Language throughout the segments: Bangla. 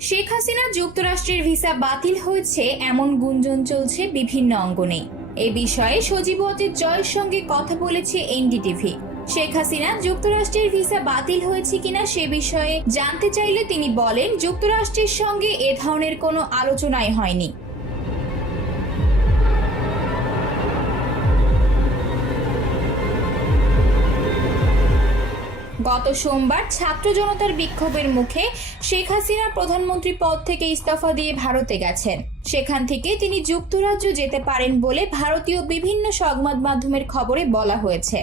শেখ হাসিনা যুক্তরাষ্ট্রের ভিসা বাতিল হয়েছে এমন গুঞ্জন চলছে বিভিন্ন অঙ্গনে। এ বিষয়ে সজীব ওয়াজেদ জয়ের সঙ্গে কথা বলেছে এনডিটিভি। শেখ হাসিনা যুক্তরাষ্ট্রের ভিসা বাতিল হয়েছে কিনা সে বিষয়ে জানতে চাইলে তিনি বলেন, যুক্তরাষ্ট্রের সঙ্গে এ ধরনের কোনো আলোচনাই হয়নি। গত সোমবার ছাত্র জনতার বিক্ষোভের মুখে শেখ হাসিনা প্রধানমন্ত্রী পদ থেকে ইস্তফা দিয়ে ভারতে গেছেন। সেখান থেকে তিনি যুক্তরাজ্য যেতে পারেন বলে ভারতীয় বিভিন্ন সংবাদ মাধ্যমের খবরে বলা হয়েছে।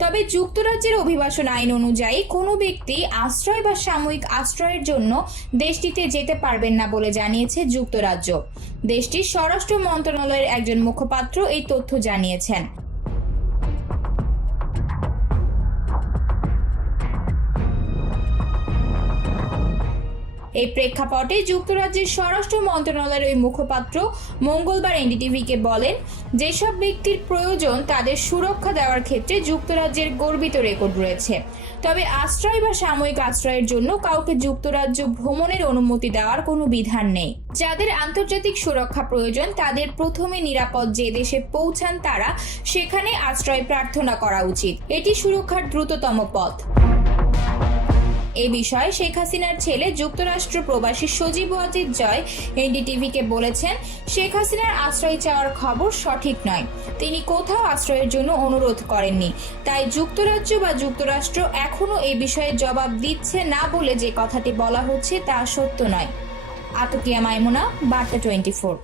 তবে যুক্তরাজ্যের অভিবাসন আইন অনুযায়ী কোনো ব্যক্তি আশ্রয় বা সাময়িক আশ্রয়ের জন্য দেশটিতে যেতে পারবেন না বলে জানিয়েছে যুক্তরাজ্য। দেশটির স্বরাষ্ট্র মন্ত্রণালয়ের একজন মুখপাত্র এই তথ্য জানিয়েছেন। এই প্রেক্ষাপটে যুক্তরাজ্যের স্বরাষ্ট্র মন্ত্রণালয়ের ওই মুখপাত্র মঙ্গলবার এনডিটিভিকে বলেন, যেসব ব্যক্তির প্রয়োজন তাদের সুরক্ষা দেওয়ার ক্ষেত্রে যুক্তরাজ্যের গর্বিত রেকর্ড রয়েছে। তবে আশ্রয় বা সাময়িক আশ্রয়ের জন্য কাউকে যুক্তরাজ্য ভ্রমণের অনুমতি দেওয়ার কোনো বিধান নেই। যাদের আন্তর্জাতিক সুরক্ষা প্রয়োজন তাদের প্রথমে নিরাপদ যে দেশে পৌঁছান তারা সেখানে আশ্রয় প্রার্থনা করা উচিত। এটি সুরক্ষার দ্রুততম পথ। এ বিষয়ে শেখ হাসিনার ছেলে যুক্তরাষ্ট্র প্রবাসী সজীব ওয়াজেদ জয় এনডিটিভিকে বলেছেন, শেখ হাসিনার আশ্রয় চাওয়ার খবর সঠিক নয়। তিনি কোথাও আশ্রয়ের জন্য অনুরোধ করেননি। তাই যুক্তরাজ্য বা যুক্তরাষ্ট্র এখনো এ বিষয়ে জবাব দিচ্ছে না বলে যে কথাটি বলা হচ্ছে তা সত্য নয়। আতকিয়া মাইমুনা, বার্তা 24।